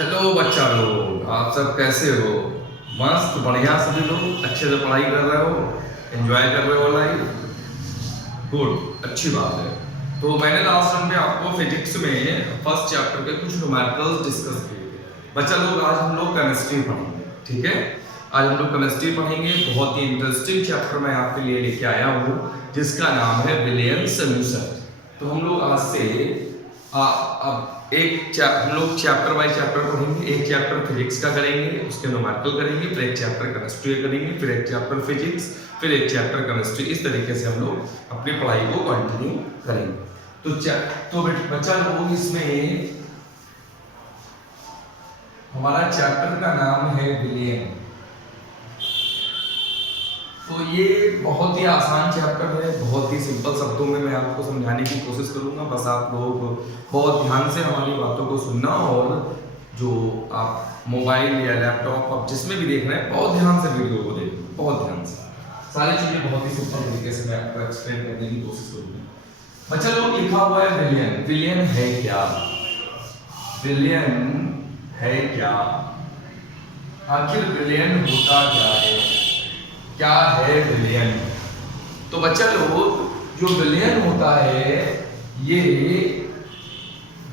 Hello बच्चा लोग, आप सब कैसे हो? मस्त बढ़िया, सभी लोग अच्छे से पढ़ाई कर रहे हो, एंजॉय कर रहे हो लाइफ। गुड, अच्छी बात है। तो मैंने लास्ट टाइम में आपको फिजिक्स में फर्स्ट चैप्टर के कुछ न्यूमेरिकल्स डिस्कस किए थे। बच्चा लोग, आज हम लोग केमिस्ट्री पढ़ेंगे, ठीक है? आज हम लोग केमिस्ट्री पढ़ेंगे। बहुत ही इंटरेस्टिंग चैप्टर मैं आपके लिए लेके आया हूँ, जिसका नाम है विलियन सॉल्यूशन। तो हम लोग आज से अब हम लोग चैप्टर बाय चैप्टर पढ़ेंगे। एक चैप्टर फिजिक्स का करेंगे, उसके न्यूमेरिकल करेंगे, फिर एक चैप्टर केमिस्ट्री करेंगे, फिर एक चैप्टर फिजिक्स, फिर एक चैप्टर केमिस्ट्री। इस तरीके से हम लोग अपनी पढ़ाई को कंटिन्यू करेंगे। तो बच्चा लोग, इसमें हमारा चैप्टर का नाम है विलियन। तो ये बहुत ही आसान चैप्टर है, बहुत ही सिंपल शब्दों में मैं आपको समझाने की कोशिश करूंगा। बस आप लोग बहुत ध्यान से हमारी बातों को सुनना, और जो आप मोबाइल या लैपटॉप आप जिसमें भी देख रहे हैं, बहुत ध्यान से वीडियो को देखना, बहुत ध्यान से। सारी चीजें बहुत ही सिंपल तरीके से मैं आपको एक्सप्लेन करने की कोशिश करूंगा। बच्चा लोग, लिखा हुआ है विलियन। विलियन है क्या? विलियन है क्या? आखिर विलियन होता क्या है? क्या है विलियन? तो बच्चा लोग, जो विलियन होता है, ये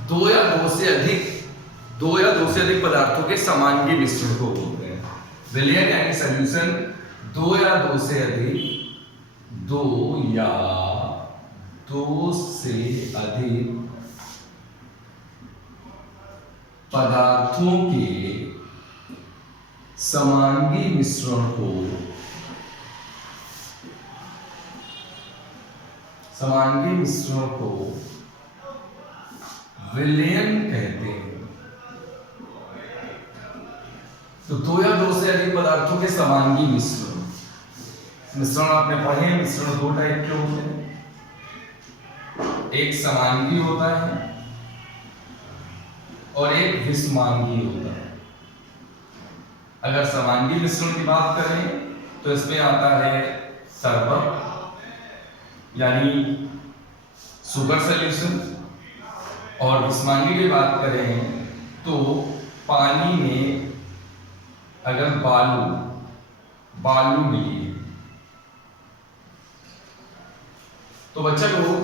दो या दो से अधिक पदार्थों के समांगी मिश्रण को बोलते हैं। विलियन यानी सॉल्यूशन दो या दो से अधिक पदार्थों के समांगी मिश्रण को विलियन कहते हैं। तो दो या दो से अधिक पदार्थों के समांगी मिश्रण आपने पढ़े हैं। मिश्रण दो टाइप के होते हैं, एक समांगी होता है और एक विषमांगी होता है। अगर समांगी मिश्रण की बात करें तो इसमें आता है शरबत यानी सुगर सॉल्यूशन, और विषमांगी की बात करें तो पानी में अगर बालू मिली। तो बच्चा लोग,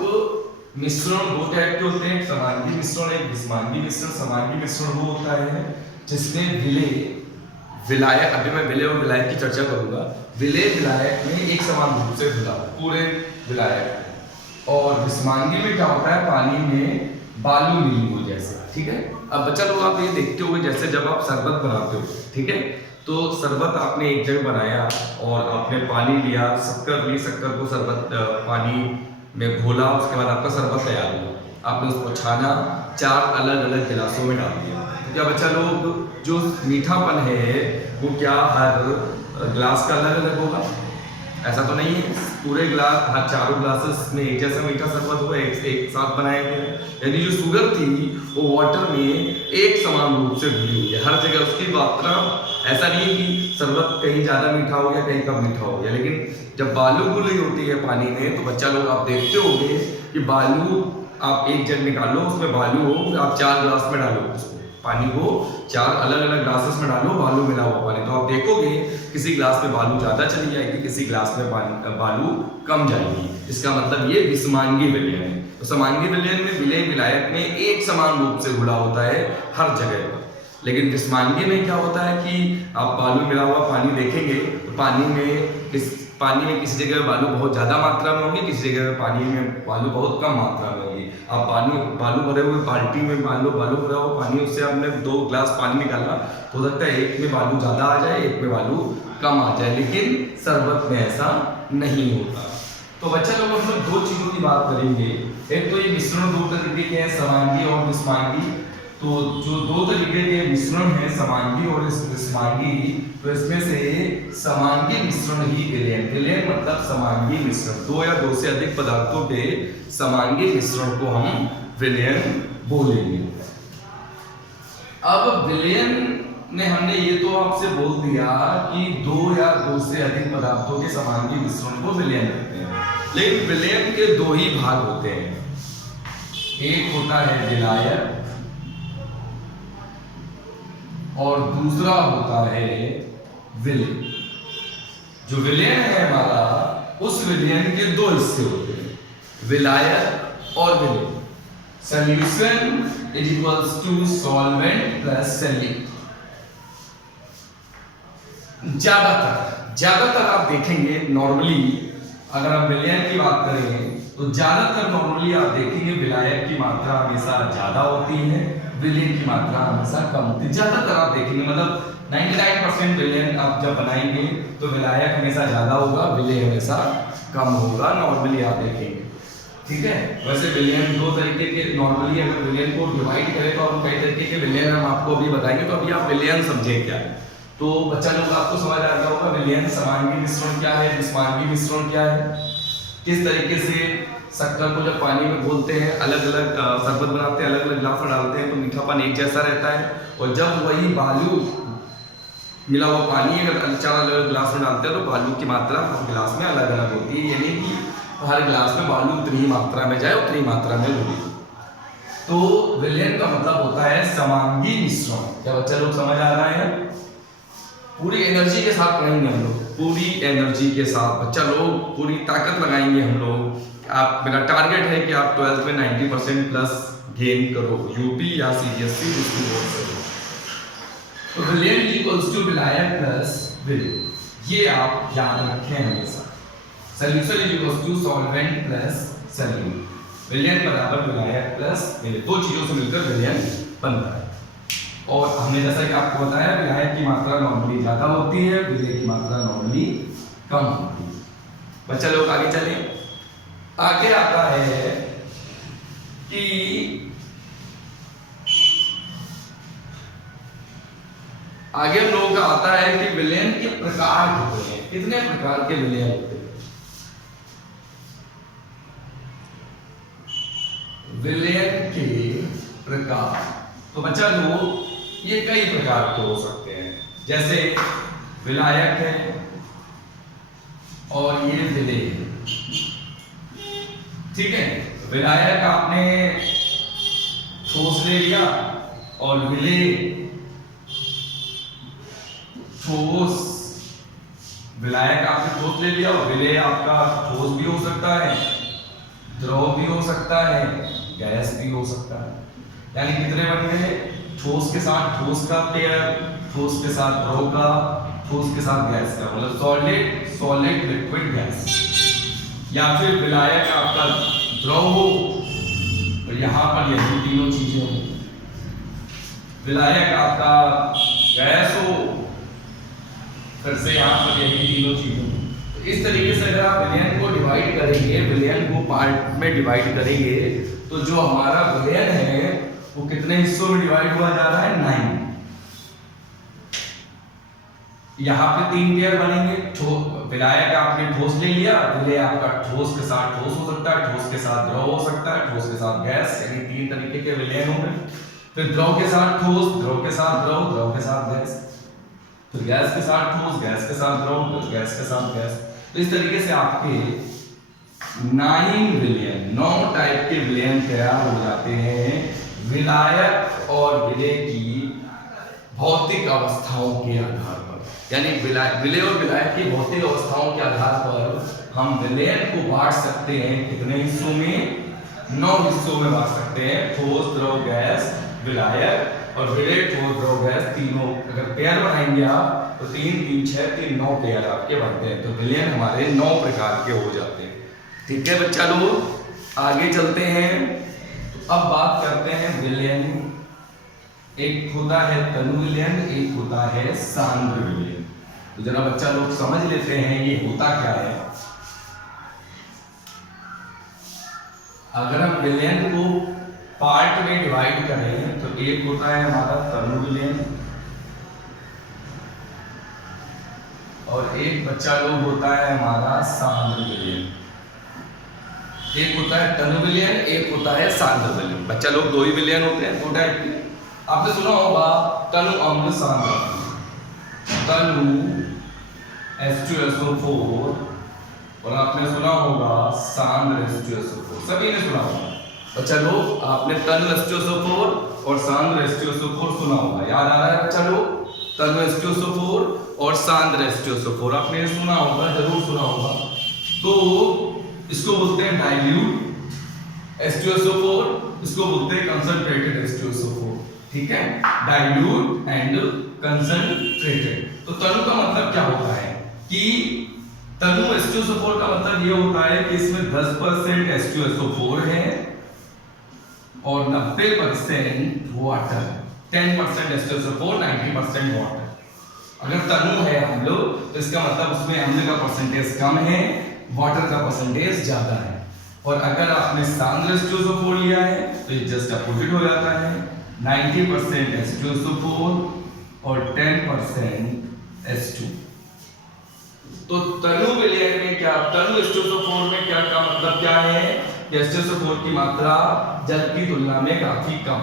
मिश्रण दो टाइप के होते हैं, समांगी मिश्रण, एक विषमांगी मिश्रण। समांगी मिश्रण वो होता है जिसमें विलायक, अभी मैं विलय और विलायक की चर्चा करूंगा। विलय विलायक में एक समान रूप से घुला पूरे विलायक, और विषमांगी में क्या होता है, पानी में बालू मिली हो जैसे, ठीक है? अब बच्चा लोग, आप ये देखते होंगे जैसे जब आप शरबत बनाते हो, ठीक है, तो शरबत आपने एक जगह बनाया और आपने पानी लिया, शक्कर ली, शक्कर को शरबत पानी में घोला, उसके बाद आपका शरबत तैयार हुआ। आपने उसको छाना, 4 अलग अलग गिलासों में डाल दिया। क्या बच्चा लोग, जो मीठापन है वो क्या हर ग्लास का अलग अलग होगा? ऐसा तो नहीं है। पूरे ग्लास, हर चारों ग्लासेस में एक जैसा मीठा शरबत होगा, एक साथ बनाया गया है। यानी जो शुगर थी वो वाटर में एक समान रूप से घुली हुई है, हर जगह उसकी मात्रा। ऐसा नहीं है कि शरबत कहीं ज़्यादा मीठा हो गया, कहीं कम मीठा हो गया। लेकिन जब बालू घुली होती है पानी में, तो बच्चा लोग आप देखते होंगे कि बालू आप एक जग निकालो, उसमें बालू हो, आप 4 ग्लास में डालो उसको, पानी को 4 अलग अलग ग्लासेस में डालो, बालू मिला हुआ पानी, तो आप देखोगे किसी ग्लास में बालू ज्यादा चली जाएगी, किसी ग्लास में बालू कम जाएगी। इसका मतलब ये विषमांगी विलयन है। तो समांगी विलयन में विलय विलायक में एक समान रूप से घुला होता है हर जगह पर। लेकिन विषमांगी में क्या होता है कि आप बालू मिला हुआ पानी देखेंगे तो पानी में किसी जगह बालू बहुत ज़्यादा मात्रा में होगी, किसी जगह पानी में बालू बहुत कम मात्रा में होगी। आप बालू भरे हुए बाल्टी में मान लो बालू भरा हुआ पानी, उससे आपने 2 ग्लास पानी निकाला, तो हो सकता है एक में बालू ज़्यादा आ जाए, एक में बालू कम आ जाए, लेकिन शरबत में ऐसा नहीं होता। तो बच्चा लोग, हम लोग 2 चीज़ों की बात करेंगे। एक तो ये मिश्रण 2 तरीके के हैं, समांगी और विषमांगी। तो जो 2 तरीके के मिश्रण हैं, समांगी और विषमांगी, तो इसमें से समांगी मिश्रण ही विलयन। विलयन मतलब समांगी मिश्रण, 2 या 2 से अधिक पदार्थों के समांगी मिश्रण को हम विलयन बोलेंगे। अब विलयन ने हमने ये तो आपसे बोल दिया कि 2 या 2 से अधिक पदार्थों के समांगी मिश्रण को विलयन कहते हैं। लेकिन विलयन के 2 ही भाग होते हैं, एक होता है विलायक और दूसरा होता है विलेन। जो विलेन है हमारा, उस विलेन के दो हिस्से होते हैं, विलायक और विलेन। Solution is equals to solvent plus solute. ज्यादातर आप देखेंगे नॉर्मली, अगर आप विलेन की बात करें तो ज्यादातर नॉर्मली आप देखेंगे विलायक की मात्रा हमेशा ज्यादा होती है, विलेन की मात्रा हमेशा कम होती है। ज्यादातर आप देखेंगे, मतलब 99% विलेन आप जब बनाएंगे तो विलायक हमेशा ज्यादा होगा, विलेन हमेशा कम होगा, नॉर्मली आप देखेंगे। ठीक है, वैसे विलेन दो तरीके के, नॉर्मली अगर विलेन को डिवाइड करें तो हम कई तरीके के विलेन हम आपको अभी बताएंगे। तो अभी आप विलेन समझे क्या है, तो बच्चा लोग आपको समझ आ गया होगा विलेन समांगी मिश्रण क्या है, विस्मांगी मिश्रण क्या है, किस तरीके से शक्कर को जब पानी में घोलते हैं, अलग अलग शरबत बनाते हैं, अलग अलग गिलास में डालते हैं तो मीठापन एक जैसा रहता है, और जब वही बालू मिला हुआ पानी अगर चार अलग गिलास में डालते हैं तो बालू की मात्रा हर गिलास में अलग अलग होती है, यानी कि हर गिलास में बालू उतनी ही मात्रा में जाए, उतनी मात्रा में घुले। तो विलेन का मतलब होता है समांगी मिश्रण। क्या बच्चा लोग समझ आ रहा है? पूरी एनर्जी के साथ पढ़ेंगे हम लोग, पूरी एनर्जी के साथ बच्चा लोग, पूरी ताकत लगाएंगे हम लोग। आप, मेरा टारगेट है कि आप 12th में 90% प्लस गेन करो, यूपी या सीबीएसई जिसको बोल सकते हो। तो विलेन इक्वल्स टू विलायक प्लस विलेन, ये आप याद रखें हमेशा। Solution equals to solvent plus solute, विलेन बराबर विलायक प्लस विलेन, दो चीजों से मिलकर विलेन बनता है। और हमने जैसा कि आपको बताया विलायक की मात्रा नॉर्मली ज्यादा होती है, विलेन की मात्रा नॉर्मली कम होती है। बच्चा लोग आगे चलें। आगे आता है कि आगे हम लोगों का आता है कि विलेन के प्रकार होते हैं। कितने प्रकार के विलेन होते हैं? विलेन के प्रकार, तो बच्चा लोग ये कई प्रकार के हो सकते हैं, जैसे विलायक है और ये विलेन। ठीक है, विलायक आपने ठोस ले लिया और विलेन ठोस, विलायक आपने ठोस ले लिया और विलेन आपका ठोस भी हो सकता है, द्रव भी हो सकता है, गैस भी हो सकता है। यानी कितने बन गए? ठोस के साथ ठोस का पेयर, ठोस के साथ द्रव का, ठोस के साथ गैस का, मतलब सॉलिड लिक्विड गैस। या फिर विलायक आपका द्रव हो और यहाँ पर यही तीनों चीजें हो, विलायक आपका गैस हो, फिर से यहाँ पर यही तीनों चीजें। तो इस तरीके से अगर आप विलेन को डिवाइड करेंगे, विलेन को पार्ट में डिवाइड करेंगे, तो जो हमारा विलेन है वो कितने हिस्सों में डिवाइड हुआ जा रहा है? 9। यहाँ पे 3 पेयर बनेंगे। विलायक आपने ठोस ले लिया, विलेन आपका ठोस के साथ ठोस हो सकता है, ठोस के साथ द्रव हो सकता है, ठोस के साथ गैस, यानी 3 तरीके के विलेन होंगे। फिर द्रव के साथ ठोस, द्रव के साथ द्रव, द्रव के साथ गैस, फिर गैस के साथ ठोस, गैस के साथ द्रव, गैस के साथ गैस। तो इस तरीके से आपके 9 टाइप के विलेन तैयार हो जाते हैं विलायक और विलेन की भौतिक अवस्थाओं के आधार पर। यानी विलेन और विलायक की भौतिक अवस्थाओं के आधार पर हम विलेन को बांट सकते हैं कितने हिस्सों में? 9 हिस्सों में बांट सकते हैं। ठोस, द्रव, गैस, विलायक और विलेन, ठोस, द्रव, गैस, तीनों अगर पेयर बनाएंगे आप तो 3, 3, 6, 3, 9 पेयर आपके बनते हैं। तो विलेन हमारे 9 प्रकार के हो जाते हैं। ठीक है बच्चा लोग, आगे चलते हैं। तो अब बात करते हैं विलेन। एक होता है तनु विलेन, एक होता है सांद्र विलेन। तो जरा बच्चा लोग समझ लेते हैं ये होता क्या है। अगर हम विलेन को पार्ट में डिवाइड करें तो एक होता है हमारा तनु विलेन और एक बच्चा लोग होता है हमारा सांद्र विलेन। एक होता है तनु विलेन, एक होता है सांद्र विलेन। बच्चा लोग 2 ही विलेन होते हैं, 2 टाइप के। आपने सुना होगा तनु अम्ल सांद्र, तनु H2SO4 और आपने सुना होगा सांद्र H2SO4, सभी ने सुना होगा। बच्चा लोग आपने तनु H2SO4 और सांद्र H2SO4 सुना होगा, याद आ रहा है बच्चा लोग? तनु H2SO4 और सांद्र H2SO4 आपने सुना होगा, जरूर सुना होगा। तो इसको बोलते हैं डाइल्यूट H2SO4, इसको बोलते हैं कंसंट्रेटेड H2SO4, ठीक है, डाइल्यूट एंड कंसंट्रेटेड। तो तनु का मतलब क्या होता है कि तनु H2SO4 का मतलब ये होता है कि इसमें 10% H2SO4 है और 90% वाटर, 10% H2SO4, 90% वाटर। अगर तनु है हम लोग तो इसका मतलब उसमें अम्ल का परसेंटेज कम है, वाटर का परसेंटेज ज्यादा है। और अगर आपने सांद्र H2SO4 लिया है तो ये जस्ट अपोजिट हो जाता है, 90% H2SO4 और 10% H2। तो तनु विलयन में क्या, तनु H2SO4 में क्या का मतलब क्या है कि H2SO4 की मात्रा जल की तुलना में काफी कम,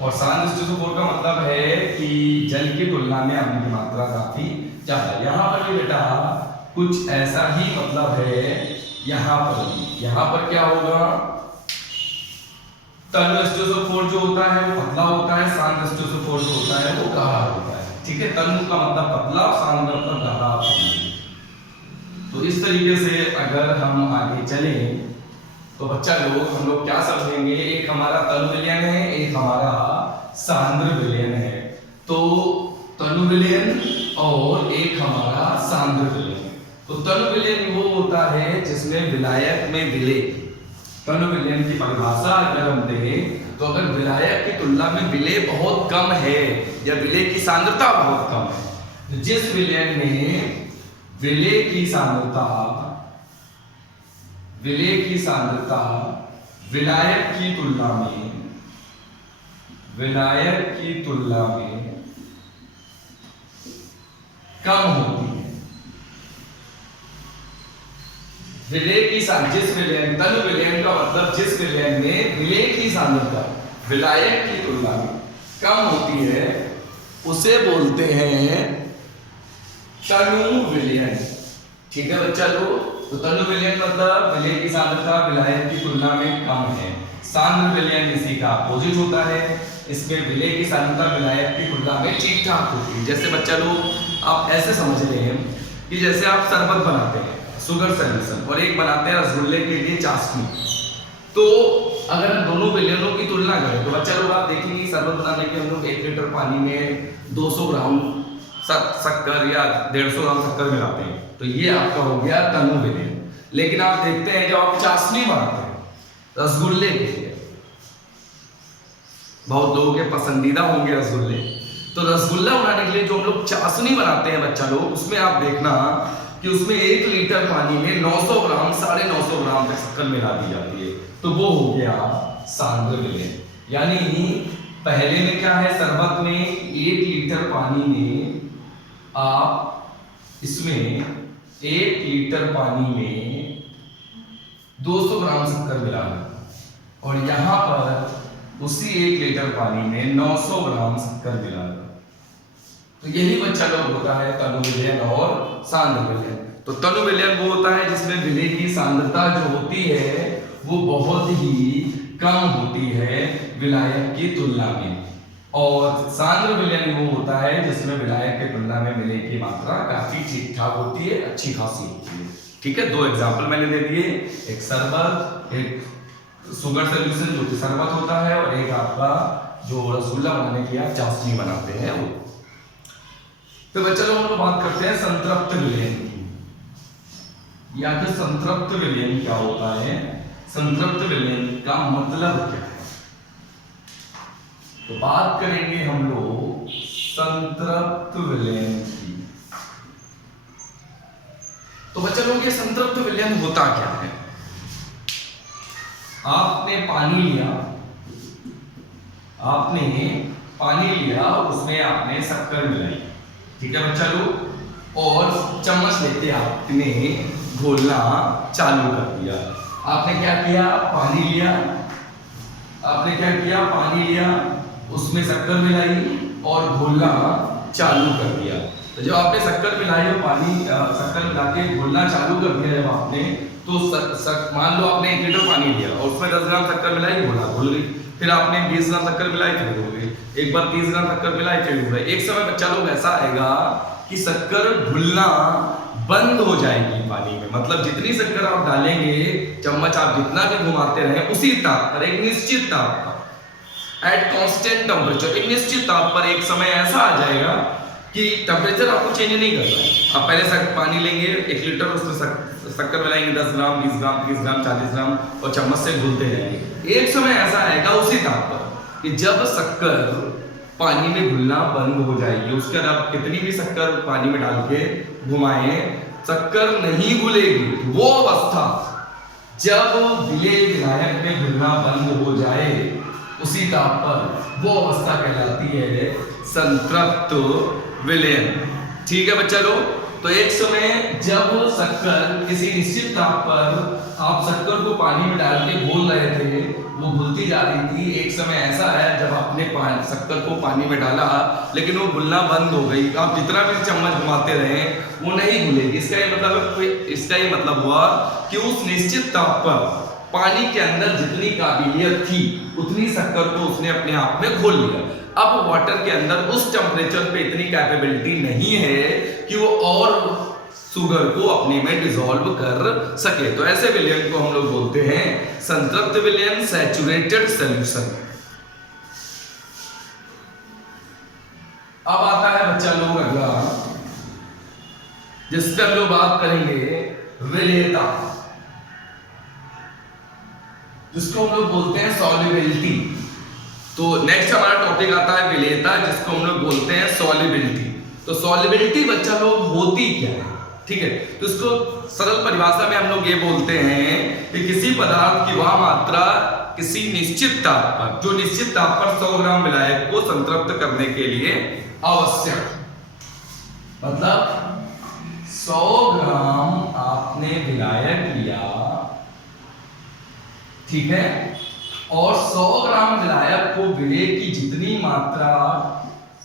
और सांद्र H2SO4 का मतलब है कि जल की तुलना में अम्ल की मात्रा काफी ज्यादा। यहाँ पर भी बेटा कुछ ऐसा ही मतलब है, यहाँ पर क्या होगा, तनु H2SO4 जो होता है वो पतला होता है, सांद्र H2SO4 जो होता है वो गाढ़ा होता है, ठीक है। तनु का मतलब पतला, सांद्र का मतलब गाढ़ा। तो इस तरीके से अगर हम आगे चले तो बच्चा लोग हम लोग क्या समझेंगे, एक हमारा तनु विलयन है, एक हमारा सांद्र विलयन है। तो तनु विलयन और एक हमारा सांद्र विलयन। तो तनु विलयन वो होता है जिसमें विलायक में विलेय, तनु विलयन की परिभाषा अगर हम दें तो अगर विलायक की तुलना में विलेय बहुत कम है या विलेय की सांद्रता बहुत कम है, जिस विलयन में विलेय की सांद्रता विलायक की तुलना में कम होती है, विलेय की जिस विलयन, तनु विलयन का मतलब जिस विलयन में विलेय की सांद्रता विलायक की तुलना में कम होती है उसे बोलते हैं तनु विलयन, ठीक है बच्चा लोग। तो तनु विलयन मतलब विलेय की सांद्रता विलायक की तुलना में कम है। सांद्र विलयन इसी का अपोजिट होता है, इसमें विलेय की सांद्रता विलायक की तुलना में ठीक ठाक होती है। जैसे बच्चा लोग आप ऐसे समझ रहे हैं कि जैसे आप शरबत बनाते हैं, शुगर सॉल्यूशन, और एक बनाते हैं रसगुल्ले के लिए चाशनी। तो अगर दोनों विलयनों की तुलना करें तो बच्चा लोग आप देखेंगे शरबत बनाने के हम लोग 1 लीटर पानी में 200 ग्राम शक्कर या 150 ग्राम शक्कर मिलाते हैं, तो ये आपका हो गया तनु विलयन। लेकिन आप देखते हैं जब आप चाशनी बनाते हैं रसगुल्ले के लिए, बहुत लोगों के पसंदीदा होंगे रसगुल्ले, तो रसगुल्ला बनाने के लिए जो हम लोग चाशनी बनाते हैं बच्चा लोग, उसमें आप देखना कि उसमें 1 लीटर पानी में 900 ग्राम 950 ग्राम तक शक्कर मिला दी जाती है, तो वो हो गया सांद्र विलयन। यानी पहले में क्या है, शरबत में 1 लीटर पानी में आप इसमें 1 लीटर पानी में 200 ग्राम शक्कर मिला दें, और यहाँ पर उसी 1 लीटर पानी में 900 ग्राम शक्कर मिला दें। तो यही बच्चा लोग होता है तनु विलयन और सांद्र विलयन। तो तनु विलयन वो होता है जिसमें विलेय की सांद्रता जो होती है वो बहुत ही कम होती है विलायक की तुलना में, और सांद्र विलयन वो होता है जिसमें विलायक की तुलना में विलेय की मात्रा काफी ठीक ठाक होती है, अच्छी खासी होती है, ठीक है। 2 एग्जाम्पल मैंने दे दिए, एक शरबत, एक शुगर सॉल्यूशन जो कि शरबत होता है, और एक आपका जो रसगुल्ला बनाने के लिए आप चाशनी बनाते हैं वो। तो बच्चा लोग हम लोग बात करते हैं संतृप्त विलयन की, या फिर संतृप्त विलयन क्या होता है, संतृप्त विलयन का मतलब क्या है। तो बात करेंगे हम लोग संतृप्त विलयन की। तो बच्चा लोग ये संतृप्त विलयन होता क्या है, आपने पानी लिया, उसमें आपने शक्कर मिलाई, ठीक है बच्चा लोग, और चम्मच लेते आपने घोलना चालू कर दिया। आपने क्या किया, पानी लिया, उसमें शक्कर मिलाई और घोलना चालू कर दिया। तो जब आपने शक्कर मिलाई और शक्कर मिला के घोलना चालू कर दिया जब आपने, तो मान लो आपने 1 लीटर पानी लिया और उसमें 10 ग्राम शक्कर मिलाई, घुल गई। फिर आपने 20 ग्राम शक्कर मिलाई, फिर घुल गई। एक बार 30 ग्राम शक्कर मिलाई, फिर घुल गई। एक समय बच्चा लोग ऐसा आएगा कि शक्कर घुलना बंद हो जाएगी पानी में। मतलब जितनी शक्कर आप डालेंगे, चम्मच आप जितना भी घुमाते रहे, उसी ताप पर, एक निश्चित ताप पर, एट कांस्टेंट टेम्परेचर, एक निश्चित ताप पर एक समय ऐसा आ जाएगा कि टेम्परेचर आपको चेंज नहीं करना है। आप पहले पानी लेंगे 1 लीटर, उसमें शक्कर मिलाएंगे 10 ग्राम, 20 ग्राम, 30 ग्राम, 40 ग्राम और चम्मच से घुलते जाएंगे। एक समय ऐसा आएगा उसी ताप पर कि जब शक्कर पानी में घुलना बंद हो जाएगी, उसके बाद आप कितनी भी शक्कर पानी में डाल के घुमाएं, शक्कर नहीं घुलेगी। वो अवस्था जब विलेय विलायक में घुलना बंद हो जाए, उसी ताप पर, वो अवस्था कहलाती है संतृप्त विलयन। ठीक है बच्चा लोग। तो एक समय जब शक्कर किसी निश्चित ताप पर आप शक्कर को पानी में डाल के घोल रहे थे, वो घुलती जा रही थी। एक समय ऐसा आया जब आपने शक्कर को पानी में डाला लेकिन वो घुलना बंद हो गई। आप जितना भी चम्मच घुमाते रहे वो नहीं घुलेगी। इसका ये मतलब हुआ कि उस निश्चित ताप पर पानी के अंदर जितनी काबिलियत थी उतनी शक्कर को उसने अपने आप में घोल लिया। अब वाटर के अंदर उस टेम्परेचर पे इतनी कैपेबिलिटी नहीं है कि वो और शुगर को अपने में डिसॉल्व कर सके। तो ऐसे विलयन को हम लोग बोलते हैं संतृप्त विलयन, सैचुरेटेड सॉल्यूशन। अब आता है बच्चा लोग अगला, जिसपे हम लोग बात करेंगे विलेयता, जिसको हम लोग बोलते हैं सॉल्युबिलिटी। तो नेक्स्ट हमारा टॉपिक आता है विलेयता, जिसको हम लोग बोलते हैं सॉल्युबिलिटी। तो सॉल्युबिलिटी बच्चा लोग होती क्या है, ठीक है। तो इसको सरल परिभाषा में हम लोग ये बोलते हैं कि किसी पदार्थ की वह मात्रा किसी निश्चित ताप पर, जो निश्चित ताप पर 100 ग्राम विलायक को संतृप्त करने के लिए आवश्यक, मतलब 100 ग्राम आपने विलायक लिया, ठीक है, और 100 ग्राम विलायक को विलेय की जितनी मात्रा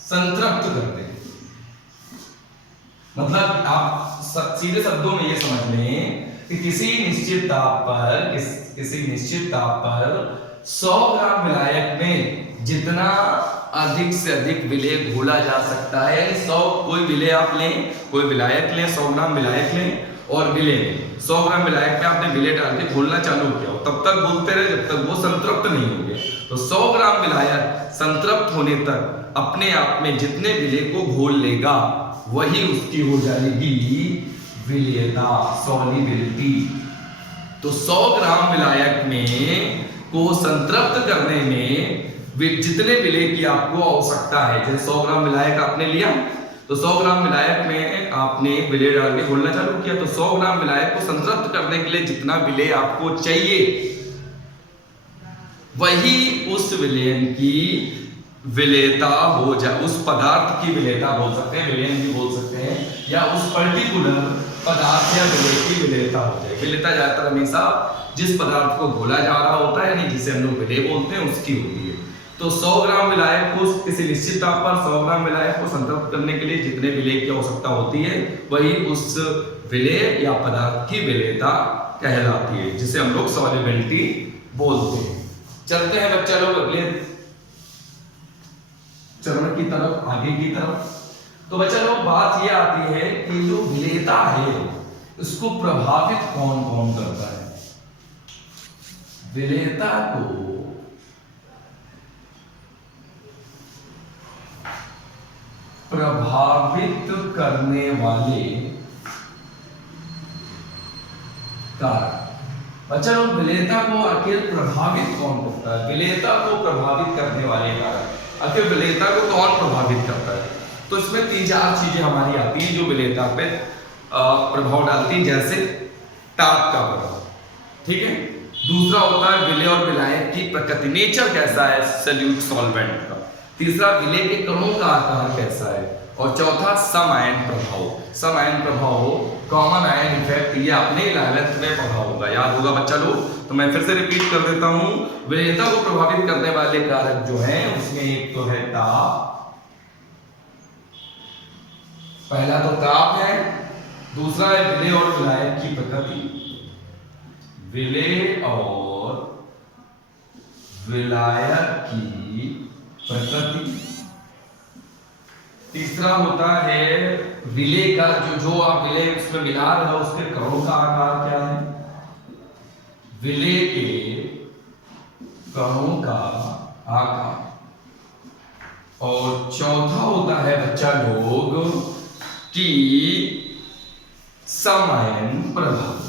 संतृप्त करते हैं, मतलब आप सीधे शब्दों में ये समझ लें कि किसी निश्चित ताप पर 100 ग्राम विलायक में जितना अधिक से अधिक विलेय घोला जा सकता है, यानी 100 कोई विलेय आप लें, कोई विलायक लें, 100 ग्राम विलायक लें और विलेय लें। 100 ग्राम विलायक में आपने विलेय डाल के घोलना चालू किया, तब तक घोलते रहे जब तक वो संतृप्त नहीं हो गया। तो 100 ग्राम विलायक संतृप्त होने तक अपने आप में जितने विलेय को घोल लेगा वही उसकी हो जाएगी विलेयता, सॉल्युबिलिटी। तो 100 ग्राम विलायक में को संतृप्त करने में जितने विलेय की आपको आवश्यकता है, जैसे 100 ग्राम विलायक आपने लिया तो 100 ग्राम विलायक में आपने विलेय डाल के घोलना चालू किया, तो 100 ग्राम विलायक को संतृप्त करने के लिए जितना विलेय आपको चाहिए वही उस विलयन की विलेयता हो जाए, उस पदार्थ की विलेयता बोल सकते हैं, विलयन भी बोल सकते हैं, या उस पर्टिकुलर पदार्थ या विलेय की विलेयता हो जाए। विलेयता ज्यादातर हमेशा जिस पदार्थ को घोला जा रहा होता है, यानी जिसे हम लोग विलेय बोलते हैं, उसकी होती है। तो 100 ग्राम विलायक को किसी निश्चित ताप पर 100 ग्राम विलायक को संतृप्त करने के लिए जितने विलेय की आवश्यकता होती है वही उस विलेय या पदार्थ की विलेयता कहलाती है, जिसे हम लोग सॉल्युबिलिटी बोलते हैं। चलते हैं बच्चा लोग अगले चरण की तरफ, आगे की तरफ। तो बच्चा लोग बात ये आती है कि जो विलेयता है उसको प्रभावित कौन कौन करता है। विलेयता को प्रभावित करने वाले कारक। बच्चा लोग विलेयता को आखिर प्रभावित कौन करता है, विलेयता को प्रभावित करने वाले कारक, आखिर विलेयता को कौन प्रभावित करता है। तो इसमें 3-4 चीजें हमारी आती हैं जो विलेयता पे प्रभाव डालती है, जैसे ताप का प्रभाव, ठीक है। दूसरा होता है विलेय और विलायक की प्रकृति, नेचर कैसा है सॉल्यूट सॉल्वेंट का। तीसरा विलेय के कणों का आकार कैसा है, और चौथा सम आयन प्रभाव। सम आयन प्रभाव, कॉमन आयन इफेक्ट, ये आपने 11th में पढ़ा होगा, याद होगा बच्चा लोग। तो मैं फिर से रिपीट कर देता हूं, विलेयता को प्रभावित करने वाले कारक जो हैं उसमें एक तो है ताप, पहला तो ताप है, दूसरा है विलेय और विलायक की प्रकृति, विलेय और विलायक की प्रकृति। तीसरा होता है विलेय का जो आप विलेय उसमें मिला रहे हो उसके कणों का आकार क्या है, विलेय के कणों का आकार। और चौथा होता है बच्चा लोग कि समायन प्रभाव।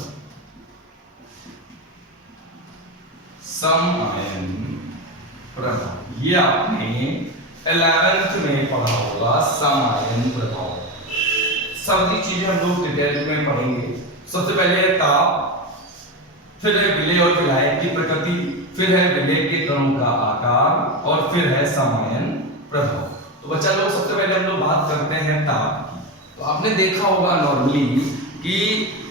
समायन प्रभाव ये आपने 11th में पढ़ा होगा, समायन प्रभाव। सभी चीजें हम लोग डिटेल में पढ़ेंगे। सबसे पहले है ताप, फिर है विलेय और विलायक की प्रकृति, फिर है विलेय के कणों का आकार और फिर है समायन प्रभाव। तो बच्चा लोग सबसे पहले हम लोग बात करते हैं ताप की। तो आपने देखा होगा नॉर्मली कि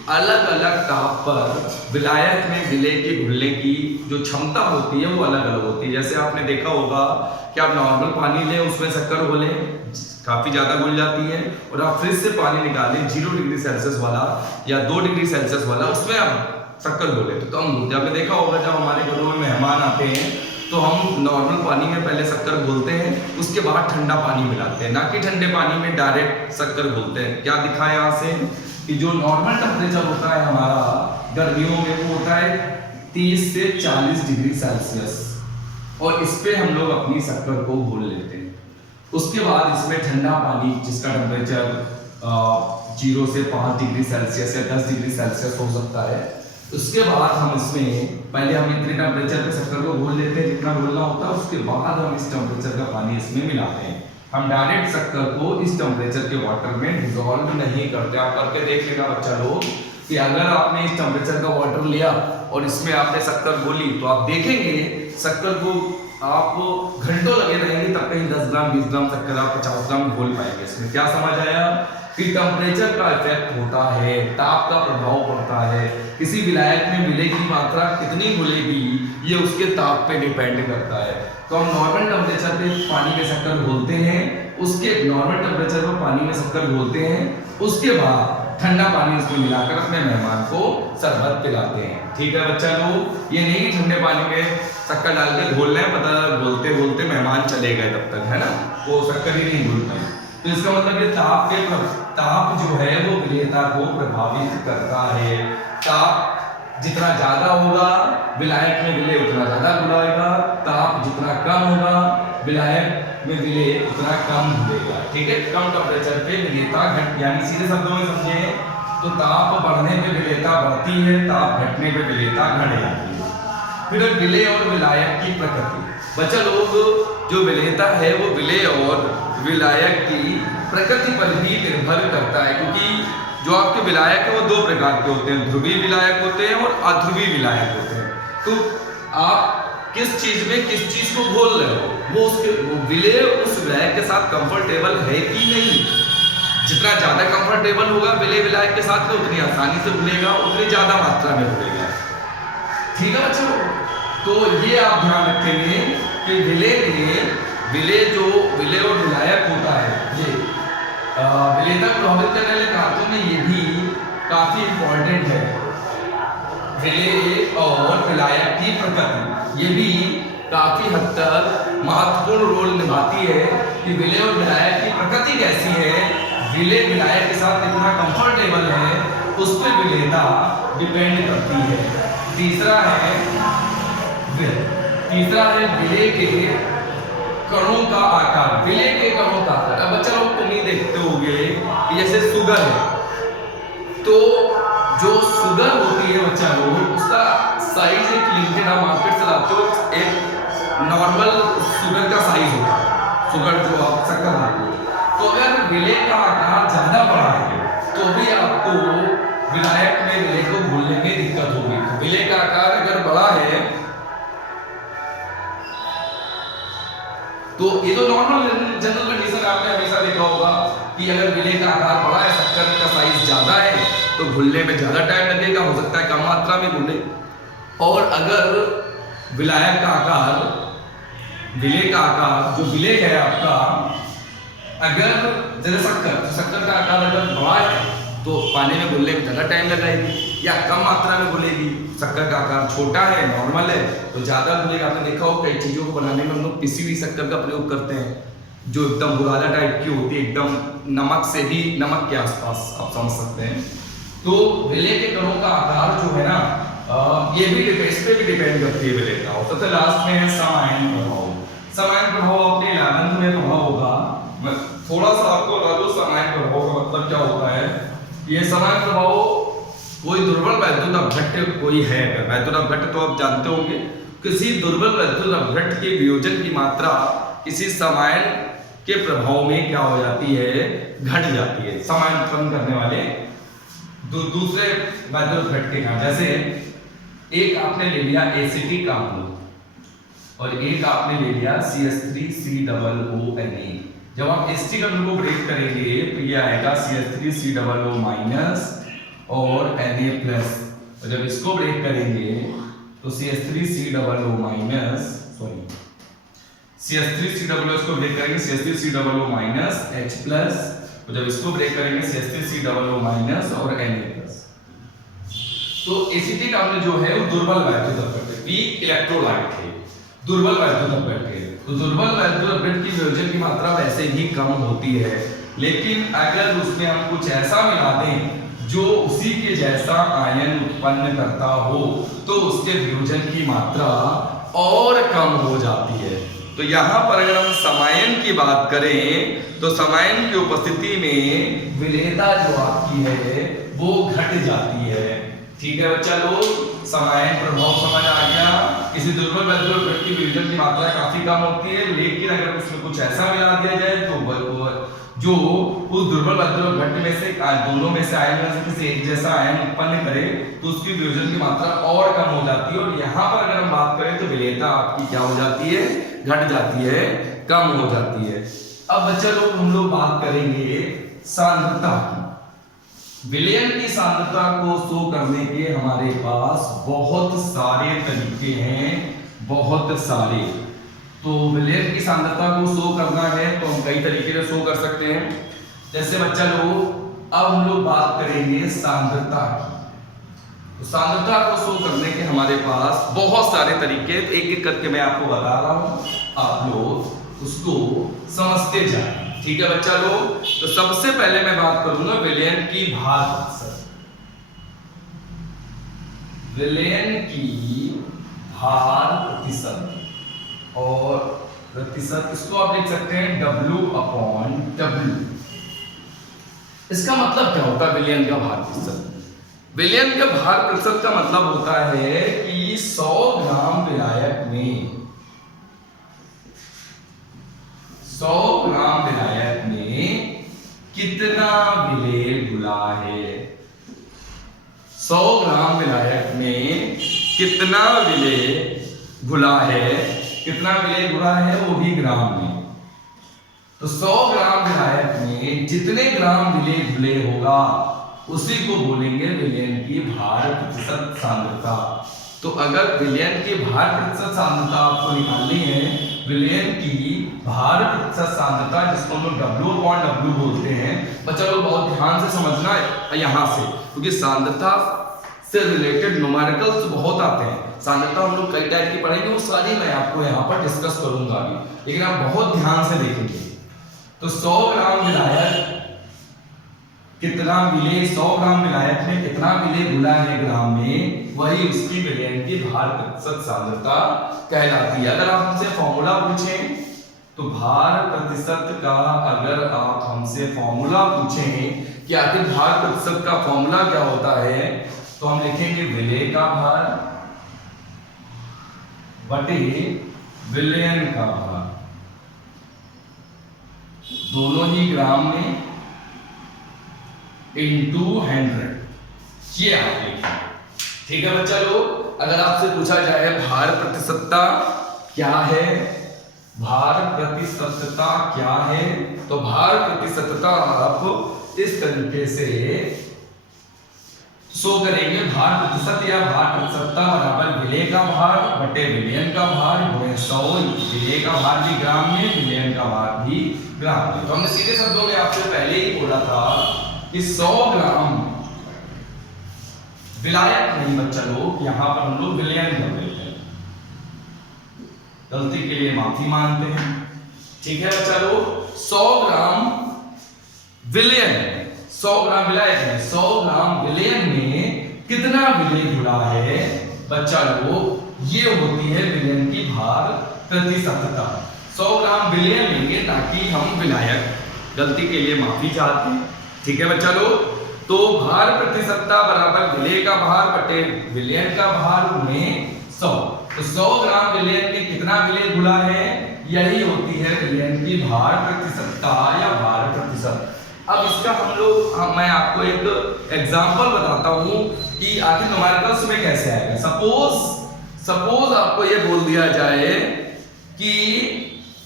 अलग अलग ताप पर विलायक में विलेय के घुलने की जो क्षमता होती है वो अलग अलग होती है। जैसे आपने देखा होगा कि आप नॉर्मल पानी लें उसमें शक्कर घोलें काफी ज्यादा घुल जाती है, और आप फ्रिज से पानी निकालें 0 डिग्री सेल्सियस वाला या 2 डिग्री सेल्सियस वाला उसमें आप शक्कर घोले तो कम घुलती है। आपने देखा होगा जब हमारे घरों में मेहमान आते हैं तो हम नॉर्मल पानी में पहले शक्कर घोलते हैं, उसके बाद ठंडा पानी मिलाते हैं, ना कि ठंडे पानी में डायरेक्ट शक्कर घोलते हैं। क्या दिखा है यहाँ से कि जो नॉर्मल टेम्परेचर होता है हमारा गर्मियों में वो होता है 30 से 40 डिग्री सेल्सियस, और इस पे हम लोग अपनी शक्कर को घोल लेते हैं। उसके बाद इसमें ठंडा पानी जिसका टेम्परेचर 0 से 5 डिग्री सेल्सियस या 10 डिग्री सेल्सियस हो सकता है, उसके बाद हम इसमें पहले हम इतने टेम्परेचर पे शक्कर को घोल लेते हैं जितना घोलना होता है, उसके बाद हम इस टेम्परेचर का पानी इसमें मिलाते हैं। हम डायरेक्ट शक्कर को इस टेम्परेचर के वाटर में डिसॉल्व नहीं करते। आप करके देख लेना बच्चा लोग कि अगर आपने इस टेम्परेचर का वाटर लिया और इसमें आपने शक्कर घोली तो आप देखेंगे शक्कर को आप घंटों लगे रहेंगे तब कहीं 10 ग्राम 20 ग्राम शक्कर आप 50 ग्राम घोल पाएंगे। इसमें क्या समझ आया कि टेम्परेचर का इफेक्ट होता है, ताप का प्रभाव पड़ता है। किसी विलायक में विलेय की मात्रा कितनी घुलेगी ये उसके ताप पे डिपेंड करता है। तो हम नॉर्मल टेम्परेचर पे पानी में शक्कर घोलते हैं, उसके नॉर्मल टेम्परेचर पर पानी में शक्कर घोलते हैं, उसके बाद ठंडा पानी उसमें मिलाकर अपने मेहमान को शरबत पिलाते हैं। ठीक है बच्चा लोग, ये नहीं ठंडे पानी में शक्कर डाल के घोल रहे हैं, पता घोलते घोलते मेहमान चले गए तब तक, है ना, वो शक्कर ही नहीं घुल पाई। तो इसका मतलब ये ताप जो है वो विलेयता को प्रभावित करता है। ताप जितना ज्यादा होगा विलायक में विलेय उतना ज्यादा घुलाएगा, ताप जितना कम होगा विलायक में विलेय उतना कम घुलेगा। ठीक है, कम टेम्परेचर पे विलेयता घट, यानी सीधे शब्दों में समझे तो ताप बढ़ने पे विलेयता बढ़ती है, ताप घटने पे विलेयता घट जाती है। फिर विलेय और विलायक की प्रकृति। बच्चा लोग जो विलेयता है वो विलेय और विलायक की प्रकृति पर भी निर्भर करता है, क्योंकि जो आपके विलायक है वो 2 प्रकार के होते हैं, ध्रुवीय विलायक होते हैं और अध्रुवीय विलायक होते हैं। तो आप किस चीज में किस चीज को घोल रहे हो वो उसके विलेय उस विलायक के साथ कंफर्टेबल है कि नहीं। जितना ज्यादा कंफर्टेबल होगा विलेय विलायक के साथ में उतनी आसानी से घुलेगा, उतनी ज्यादा मात्रा में घुलेगा। ठीक है बच्चों, तो ये आप ध्यान रखेंगे कि विलेय और विलायक होता है ये विलेयता को प्रभावित करने वाले कारकों में ये भी काफी इंपॉर्टेंट है। विलेय और विलायक की प्रकृति ये भी काफी हद तक महत्वपूर्ण रोल निभाती है कि विलेय और विलायक की प्रकृति कैसी है, विलेय विलायक के साथ कितना कंफर्टेबल है उस पर विलेयता डिपेंड करती है। तीसरा है विलेय के कणों का आकार। विलेय के कणों का आकार, अब बच्चा लोग तुम ही देखते होंगे कि जैसे शुगर है तो जो शुगर होती है बच्चा लोग उसका साइज एक लिमिटेड, आप मार्केट से लाते हो एक नॉर्मल शुगर का साइज होता है, शुगर जो आप शक्कर लाते हो। तो अगर विलेय का आकार ज्यादा बड़ा है तो भी आपको विलायक में विलेय को घोलने में दिक्कत होगी। तो विलेय का आकार अगर बड़ा है तो ये तो नॉर्मल जनरल कंडीशन आपने हमेशा देखा होगा कि अगर विलेय का आकार बड़ा है, शक्कर का साइज ज्यादा है तो घुलने में ज्यादा टाइम लगेगा, हो सकता है कम मात्रा में घुले। और अगर विलायक का आकार, विलेय का आकार जो विलेय है आपका, अगर जैसे शक्कर का आकार अगर बड़ा है तो पानी में घुलने में ज़्यादा टाइम लगाएगी, या कम मात्रा में घुलेगी, शक्कर का आकार छोटा है, नॉर्मल है, तो ज़्यादा घुलेगा। आपने देखा हो कई चीज़ों को बनाने में हम लोग पिसी हुई शक्कर का प्रयोग करते हैं, जो एकदम बुरादा टाइप की होती है, एकदम नमक से भी, नमक के आसपास आप समझ सकते हैं। तो विलेय के कणों का आकार जो है ना, ये भी इस पे भी डिपेंड करती है विलेय का। और सबसे लास्ट में है समायन प्रभाव। समायन प्रभाव अपने 11th में पढ़ा होगा, मैं थोड़ा सा आपको बता दूं समायन प्रभाव का मतलब क्या होता है। ये समायन प्रभाव, कोई दुर्बल वैद्युत अपघट्ट कोई है, वैद्युत अपघट्ट तो आप जानते होंगे, किसी दुर्बल वैद्युत अपघट्ट के वियोजन की मात्रा किसी समायन के प्रभाव में क्या हो जाती है, घट जाती है। समायन उत्पन्न करने वाले दूसरे वैद्युत अपघट्ट के कारण, जैसे एक आपने ले लिया एसिटिक अम्ल और एक आपने ले लिया CH3COONA। जब आप एसिटिक अम्ल को ब्रेक करेंगे तो ये आएगा CH3COO- और Na+, और जब इसको ब्रेक करेंगे तो CH3COO- इसको ब्रेक करेंगे CH3COO- H+, और जब इसको ब्रेक करेंगे CH3COO- और Na+। तो एसिटिक अम्ल जो है वो दुर्बल वैद्युत अपघट्ट है, वीक इलेक्ट्रोलाइट है, दुर्बल वैद्युत अपघट्ट है। तो दुर्बल वैद्युत अपघट्ट की वियोजन की मात्रा वैसे ही कम होती है, लेकिन अगर उसमें हम कुछ ऐसा मिला दें जो उसी के जैसा आयन उत्पन्न करता हो तो उसके वियोजन की मात्रा और कम हो जाती है। तो यहाँ पर अगर हम समायन की बात करें तो समायन की उपस्थिति में विलेयता जो आपकी है वो घट जाती है। ठीक है बच्चा लोग, समायन प्रभाव समझ आ गया। किसी दुर्बल वैद्युत अपघट्ट की वियोजन की मात्रा काफी कम होती है, लेकिन अगर उसमें कुछ ऐसा मिला दिया जाए तो जो उस दुर्बल वैद्युत अपघट्ट में से दोनों में से आयन में से किसी एक जैसा आयन उत्पन्न करे तो उसकी वियोजन की मात्रा और कम हो जाती है। और यहाँ पर अगर हम बात करें तो विलेयता आपकी क्या हो जाती है, घट जाती है, कम हो जाती है। अब बच्चा लोग हम लोग बात करेंगे सांद्रता की। विलयन की सांद्रता को शो करने के हमारे पास बहुत सारे तरीके हैं, बहुत सारे। तो विलयन की सांद्रता को शो करना है तो हम कई तरीके से शो कर सकते हैं। जैसे बच्चा लोग अब हम लोग बात करेंगे सांद्रता की। तो सांद्रता को शो करने के हमारे पास बहुत सारे तरीके, एक एक करके मैं आपको बता रहा हूं, आप लोग उसको समझते जाए। ठीक है बच्चा लोग, तो सबसे पहले मैं बात करूंगा विलयन की भार प्रतिशत। विलयन की भार प्रतिशत, और प्रतिशत इसको आप लिख सकते हैं W/W। इसका मतलब क्या होता है विलयन का भार प्रतिशत? विलयन का भार प्रतिशत का मतलब होता है कि 100 ग्राम विलायक में 100 ग्राम विलायक में कितना विलेय घुला है। 100 ग्राम विलायक में कितना विलेय घुला है, कितना विलेय घुला है वो भी ग्राम में। तो 100 ग्राम विलायक में जितने ग्राम विलेय घुले होगा उसी को बोलेंगे विलयन की भार प्रतिशत सांद्रता। तो अगर विलयन की भार प्रतिशत सांद्रता आपको निकालनी है, विलयन की भार प्रतिशत सांद्रता जिसको हम लोग W/W बोलते हैं, बच्चा लोग बहुत ध्यान से समझना है यहाँ से, क्योंकि सांद्रता से रिलेटेड न्यूमेरिकल्स बहुत आते हैं। सांद्रता हम लोग कई टाइप की पढ़ेंगे, वो सारी मैं आपको यहाँ पर डिस्कस करूंगा अभी, लेकिन आप बहुत ध्यान से देखेंगे। तो 100 ग्राम विलायक कितना विलेय, 100 ग्राम विलायक में कितना विलेय घुला है ग्राम में, वही उसकी विलयन की भार प्रतिशत सांद्रता कहलाती है। अगर आप हमसे फॉर्मूला पूछें तो भार प्रतिशत का, अगर आप हमसे फॉर्मूला पूछें कि आखिर भार प्रतिशत का फॉर्मूला क्या होता है, तो हम लिखेंगे विलेय का भार बटे विलयन का भार, दोनों ही ग्राम में into 100। ये आप लिखें। ठीक है बच्चा लोग, अगर आपसे पूछा जाए भार प्रतिशतता क्या है, भार प्रतिशतता क्या है, तो भार प्रतिशतता आप इस तरीके से शो करेंगे, भार प्रतिशत या भार प्रतिशतता बराबर विलेय का भार बटे विलयन का भार गुणे 100। विलेय का भार भी ग्राम में, विलयन का भार भी ग्राम में। तो हमने सीधे शब्दों में आपसे पहले ही बोला था कि 100 ग्राम विलायक नहीं बच्चा लोग, यहां पर हम लोग विलयन कर देते हैं, गलती के लिए माफी मांगते हैं। ठीक है बच्चा लोग, 100 ग्राम विलयन, 100 ग्राम विलायक है, 100 ग्राम विलयन में कितना विलय जुड़ा है बच्चा लोग, ये होती है विलयन की भार प्रतिशतता। 100 ग्राम विलयन लेंगे ताकि हम विलायक, गलती के लिए माफी चाहते हैं। ठीक है बच्चा लोग, तो भार प्रतिशतता बराबर विलय का भार बटे विलयन का भार में 100। तो 100 ग्राम विलयन में कितना विलय जुड़ा है, यही होती है विलयन की भार प्रतिशतता या भार प्रतिशत। अब इसका मैं आपको एक एग्जांपल बताता हूं कि आखिर न्यूमेरिकल्स में कैसे आएगा। सपोज आपको ये बोल दिया जाए कि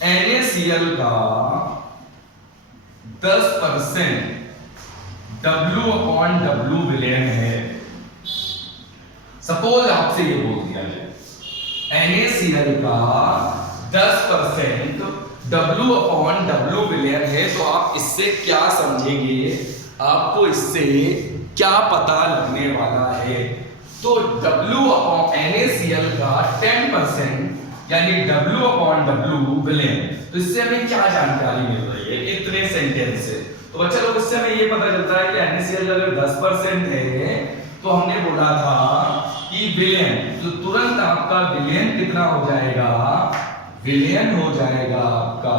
NaCl का 10% W/W विलयन है। सपोज आपसे ये बोल दिया जाए NaCl का 10% W/W विलयन है, तो आप इससे क्या समझेंगे, आपको इससे क्या पता लगने वाला है। तो NaCl का 10% यानी W/W विलयन, तो इससे हमें क्या जानकारी मिल रही है इतने सेंटेंस से। तो बच्चा लोग इससे हमें ये पता चलता है कि NaCl अगर 10% है तो हमने बोला था कि विलयन, तो तुरंत आपका विलयन कितना हो जाएगा, विलयन हो जाएगा आपका,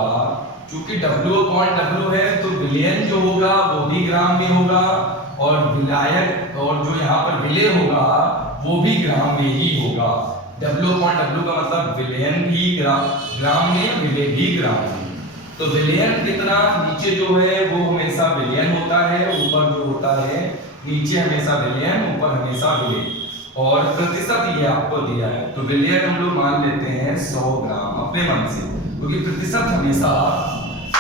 क्योंकि W/W है तो विलयन जो होगा वो भी ग्राम में होगा, और विलायक और जो यहाँ पर विलय होगा वो भी ग्राम में ही होगा। W/W का मतलब विलयन भी ग्राम में, विलय भी ग्राम में। तो विलयन कितना, नीचे जो है वो हमेशा विलयन होता है, ऊपर जो होता है नीचे हमेशा विलयन, ऊपर हमेशा विलय, और प्रतिशत ये आपको दिया है। तो विलयन हम लोग मान लेते हैं 100 ग्राम अपने मन से, क्योंकि प्रतिशत हमेशा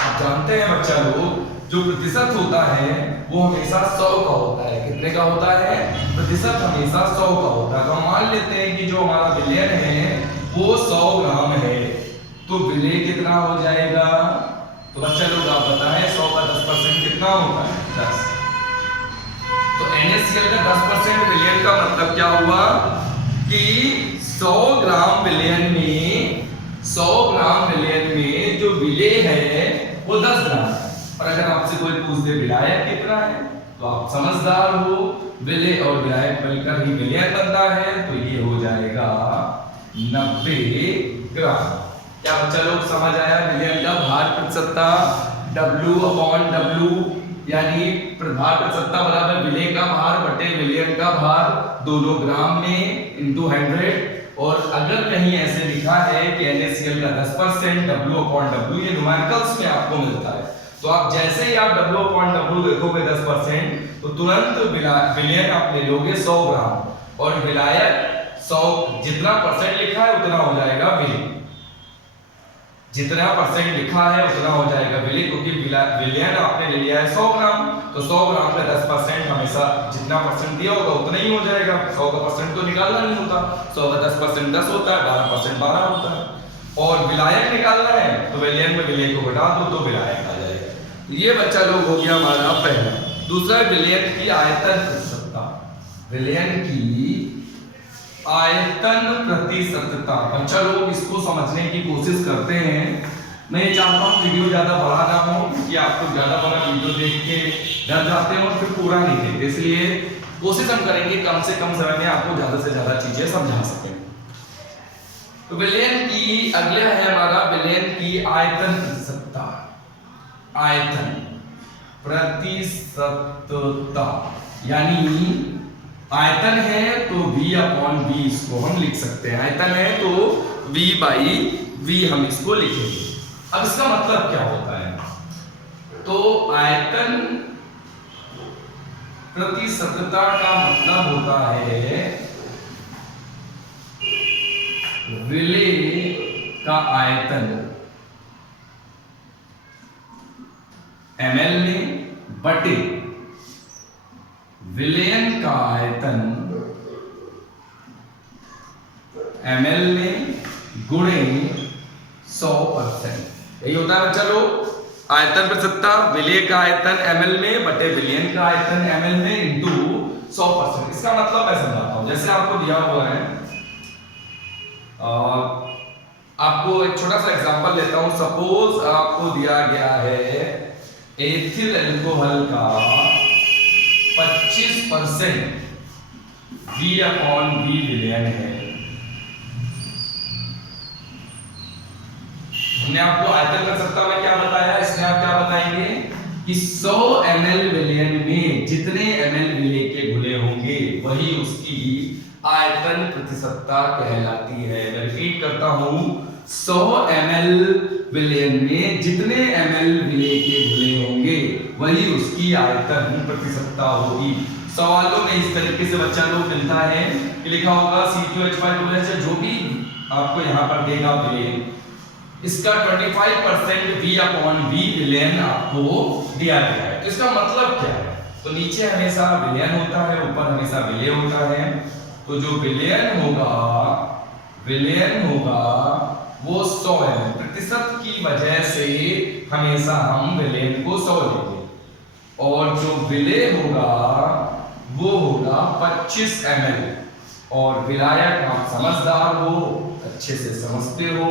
आप जानते हैं बच्चा लोग, जो प्रतिशत होता है वो हमेशा 100 का होता है। कितने का होता है, प्रतिशत हमेशा 100 का होता है। तो हम मान लेते हैं कि जो हमारा विलयन है वो 100 ग्राम है, तो विलय कितना हो जाएगा, तो बच्चा लोग आप बताएं 100 का 10% कितना होता है, 10। तो NaCl का 10% विलयन का मतलब क्या हुआ कि 100 ग्राम विलयन में, 100 ग्राम विलयन में जो विलय है वो 10 ग्राम है। और अगर आपसे कोई पूछ दे विलायक कितना है, तो आप समझदार हो, विलय और विलायक मिलकर ही विलयन बनता है, तो ये हो जाएगा 90 ग्राम। क्या बच्चा लोग समझ आया, विलयन का भार प्रतिशतता W/W यानी भार प्रतिशतता बराबर विलय का भार बटे विलयन का भार, दोनों ग्राम में इंटू 100। और अगर कहीं ऐसे लिखा है कि NaCl का 10% W/W, ये न्यूमेरिकल्स में आपको मिलता है, तो आप जैसे ही आप W/W देखोगे 10%, तो तुरंत विलयन आप ले लोगे 100 ग्राम, और विलायक 100 जितना परसेंट लिखा है उतना हो जाएगा विलय, जितना परसेंट लिखा है उतना हो जाएगा विलय, क्योंकि विलयन आपने ले लिया है 100 ग्राम, तो 100 ग्राम का 10% हमेशा जितना परसेंट दिया होगा उतना ही हो जाएगा। 100 का परसेंट तो निकालना नहीं होता, 100 का 10% 10 होता है, 12% 12 होता है। और विलायक निकालना है तो विलयन में विलय को घटा दो तो विलायक आ जाएगा। ये बच्चा लोग हो गया हमारा पहला। दूसरा विलयन की आयतन प्रतिशतता, विलयन की आयतन प्रतिशतता। बच्चा लोग इसको समझने की कोशिश करते हैं। मैं ये चाहता हूँ वीडियो ज्यादा बड़ा ना हो, क्योंकि आप लोग ज्यादा बड़ा वीडियो देख के डर जाते हैं और फिर पूरा नहीं देखते, इसलिए कोशिश हम करेंगे कम से कम समय में आपको ज्यादा से ज्यादा चीजें समझा सकें। तो विलयन की अगला है हमारा विलयन की आयतन प्रतिशतता, आयतन प्रतिशतता यानी आयतन है तो V/V इसको हम लिख सकते हैं, आयतन है तो V/V हम इसको लिखेंगे। अब इसका मतलब क्या होता है, तो आयतन प्रतिशतता का मतलब होता है विलय का आयतन ml में बटे विलयन का आयतन ml में गुणे 100%। यही होता है बच्चा लोग, आयतन प्रतिशतता विलेय का आयतन ml में बटे विलयन का आयतन ml में इंटू 100%। इसका मतलब मैं समझाता हूं। जैसे आपको दिया हुआ है, आपको एक छोटा सा एग्जांपल लेता हूं। सपोज आपको दिया गया है एथिल अल्कोहल का 25% V/V विलयन है। हमने आपको आयतन प्रतिशतता में क्या बताया, इसमें आप क्या बताएंगे कि 100 ml विलयन में जितने ml विलेय के घुले होंगे वही उसकी आयतन प्रतिशतता कहलाती है। मैं रिपीट करता हूं, 100 ml विलयन में जितने ml विलेय के घुले होंगे वही उसकी आयतन प्रतिशतता होगी। सवालों में इस तरीके से बच्चा लोग मिलता है कि लिखा होगा C2H5 जो भी आपको यहाँ पर देगा विलयन, इसका 25% V/V विलयन आपको दिया गया है। तो इसका मतलब क्या है, तो नीचे हमेशा विलयन होता है, ऊपर हमेशा विलेय होता है। तो जो विलयन होगा वो 100 ml, प्रतिशत की वजह से हमेशा हम विलयन को 100 लेंगे, और जो विलेय होगा वो होगा 25 ml। और विलायक आप समझदार हो, अच्छे से समझते हो,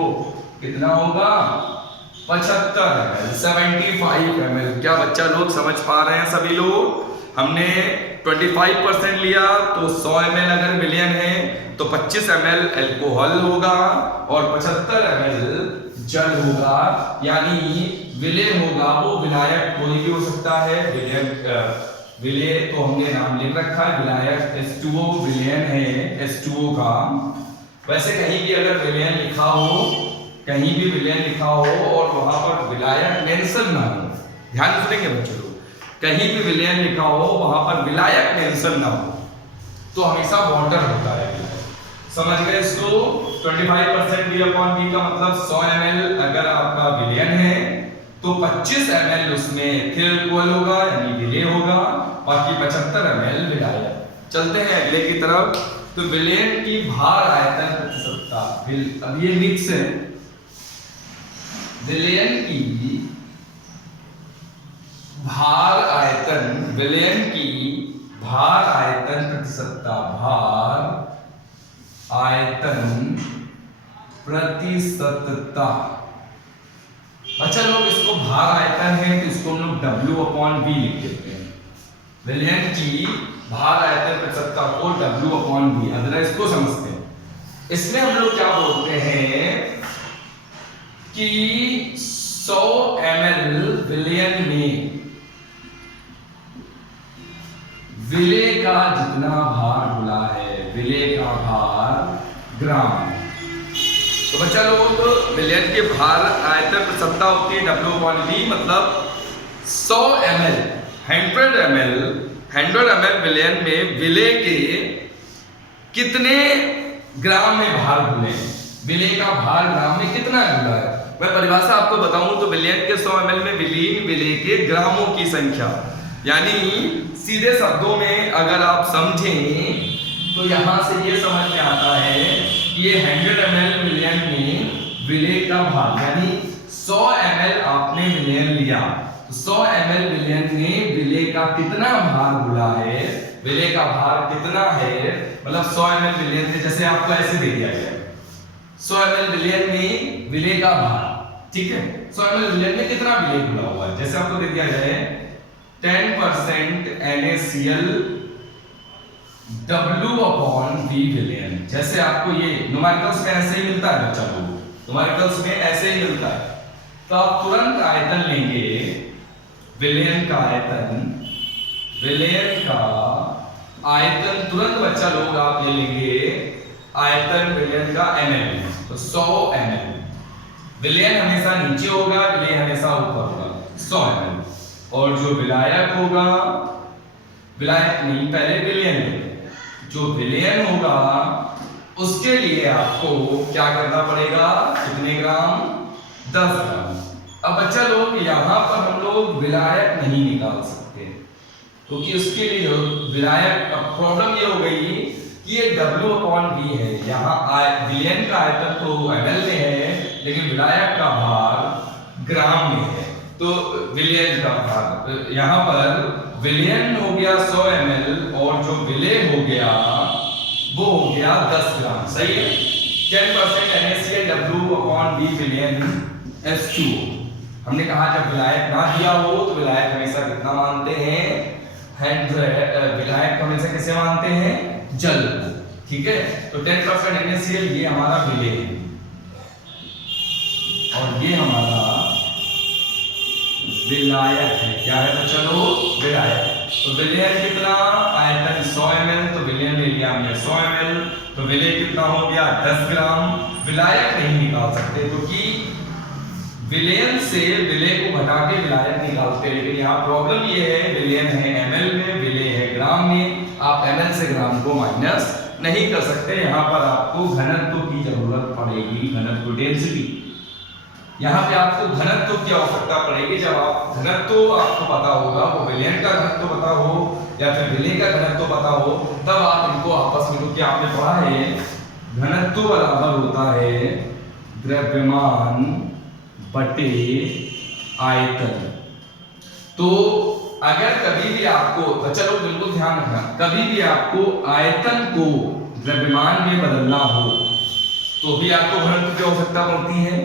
कितना होगा 75 ml, 75 ml। क्या बच्चा लोग समझ पा रहे हैं सभी लोग? हमने 25% लिया तो 100 ml अगर विलयन है तो 25 ml अल्कोहल होगा और 75 ml जल होगा, यानी विलेय होगा वो विलायक कोई भी हो सकता है। विलेय तो हमने नाम लिख रखा है, विलायक H2O विलयन है H2O का। वैसे कहीं भी अगर विलयन लिखा हो, कहीं भी विलयन लिखा हो और वहां पर विलायक मेंशन ना हो, ध्यान सुनेंगे बच्चों लोग, कहीं भी विलयन लिखा हो वहां पर विलायक मेंशन ना हो तो हमेशा वाटर होता है। समझ गए इसको? 25% V/V का मतलब 100 ml अगर आपका विलयन है तो 25 ml उसमें एथिल अल्कोहल होगा यानी विलेय होगा, बाकी 75 ml विलायक। चलते हैं अगले की तरफ। तो विलयन की भार आयतन प्रतिशतता, अब ये मिक्स है। विलयन की भार आयतन, विलयन की भार आयतन प्रतिशतता, भार आयतन प्रतिशतता। बच्चा लोग इसको भार आयतन है तो इसको हम लोग W/V लिख देते हैं। विलयन की भार आयतन प्रतिशतता को W/V, अगर इसको समझते हैं। इसमें हम लोग क्या बोलते हैं कि 100 ml विलयन में विलेय का जितना भार घुला है, विलेय का भार ग्राम। तो बच्चा लोग विलयन के भार आयतन प्रतिशतता होती है W/V, मतलब 100 ml 100 ml विलयन में विलेय के कितने ग्राम में भार घुले, विलेय का भार ग्राम में कितना घुला है। मैं परिभाषा आपको बताऊं तो विलयन के 100 ml में विलीन विलेय के ग्रामों की संख्या, यानी सीधे शब्दों में अगर आप समझें तो यहां से ये समझ में आता है कि ये 100 ml विलयन में विलेय का भार, यानी 100 ml आपने विलयन लिया तो 100 ml विलयन में विलेय का कितना भार घुला है, विलेय का भार कितना है, मतलब 100 ml विलयन में, जैसे आपको ऐसे दे दिया गया 100 ml विलयन में विलेय का भार, ठीक है, 100 ml विलयन में कितना विलेय घुला हुआ है, जैसे आपको दे दिया गया है 10% NaCl W/V विलयन। जैसे आपको ये न्यूमेरिकल्स में ऐसे ही मिलता है बच्चा लोग, न्यूमेरिकल्स में ऐसे ही मिलता है, तो आप तुरंत आयतन लेंगे, विलयन का आयतन, विलयन का आयतन तुरंत बच्चा लोग आप ले लेंगे आयतन विलयन का ml, तो 100 ml। विलयन हमेशा नीचे होगा, विलेय हमेशा ऊपर होगा, 100 ml। और जो विलायक होगा, विलायक नहीं पहले विलयन लेंगे, जो विलयन होगा उसके लिए आपको क्या करना पड़ेगा, कितने ग्राम, 10 ग्राम। अब बच्चा लोग यहाँ पर हम लोग विलायक नहीं निकाल सकते क्योंकि उसके लिए विलायक, प्रॉब्लम ये हो गई कि ये W/V है, यहाँ विलयन का आयतन तो ml में है लेकिन विलायक का भार ग्राम में है। तो विलियन का भार, यहाँ पर विलियन हो गया 100 ml और जो विलेय हो गया वो हो गया 10 ग्राम। सही है। 10% NaClW/V विलियन H2O। हमने कहा जब विलायक ना दिया हो तो विलायक हमेशा कितना मानते हैं, 100। विलायक हमेशा किसे मानते हैं, जल को। ठीक है, तो 10% NaCl ये हमारा विलेय है और ये हमारा विलायक है। क्या है तो चलो विलायक। तो विलेय कितना, आयतन 100 ml, तो विलेय ले लिया हमने 100 ml, तो विलेय कितना हो गया 10 ग्राम। विलायक नहीं निकाल सकते क्योंकि विलेयन से विलेय को घटा के विलायक निकालते हैं, लेकिन यहाँ प्रॉब्लम ये है विलेयन है ml में, विलेय है ग्राम में। आप ml से ग्राम को माइनस नहीं कर सकते। यहाँ पर आपको घनत्व की जरूरत पड़ेगी, घनत्व डेंसिटी। यहाँ पे आपको घनत्व की आवश्यकता पड़ेगी। जब आप घनत्व आपको पता होगा, वो विलेयन का घनत्व पता हो या फिर विलेय का घनत्व पता हो, तब आप इनको आपस में, क्योंकि आपने पढ़ा है घनत्व बराबर होता है द्रव्यमान बटे आयतन। तो अगर कभी भी आपको, चलो बिल्कुल ध्यान रखना, कभी भी आपको आयतन को द्रव्यमान में बदलना हो तो भी आपको घनत्व की आवश्यकता पड़ती है,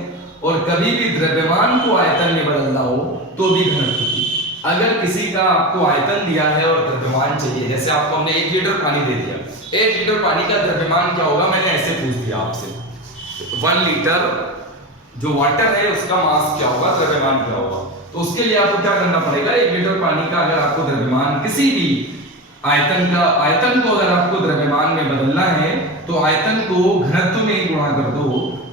और कभी भी द्रव्यमान को आयतन में बदलना हो तो भी घनत्व की। अगर किसी का आपको आयतन दिया है और द्रव्यमान चाहिए, जैसे आपको हमने 1 लीटर पानी दे दिया, 1 लीटर पानी का द्रव्यमान क्या होगा, मैंने ऐसे पूछ दिया आपसे 1 लीटर जो वाटर है उसका मास क्या होगा, द्रव्यमान क्या होगा। तो उसके लिए आपको क्या करना पड़ेगा, 1 लीटर पानी का अगर आपको द्रव्यमान किसी भी आयतन को अगर आपको द्रव्यमान में बदलना है तो आयतन को घनत्व में गुणा कर दो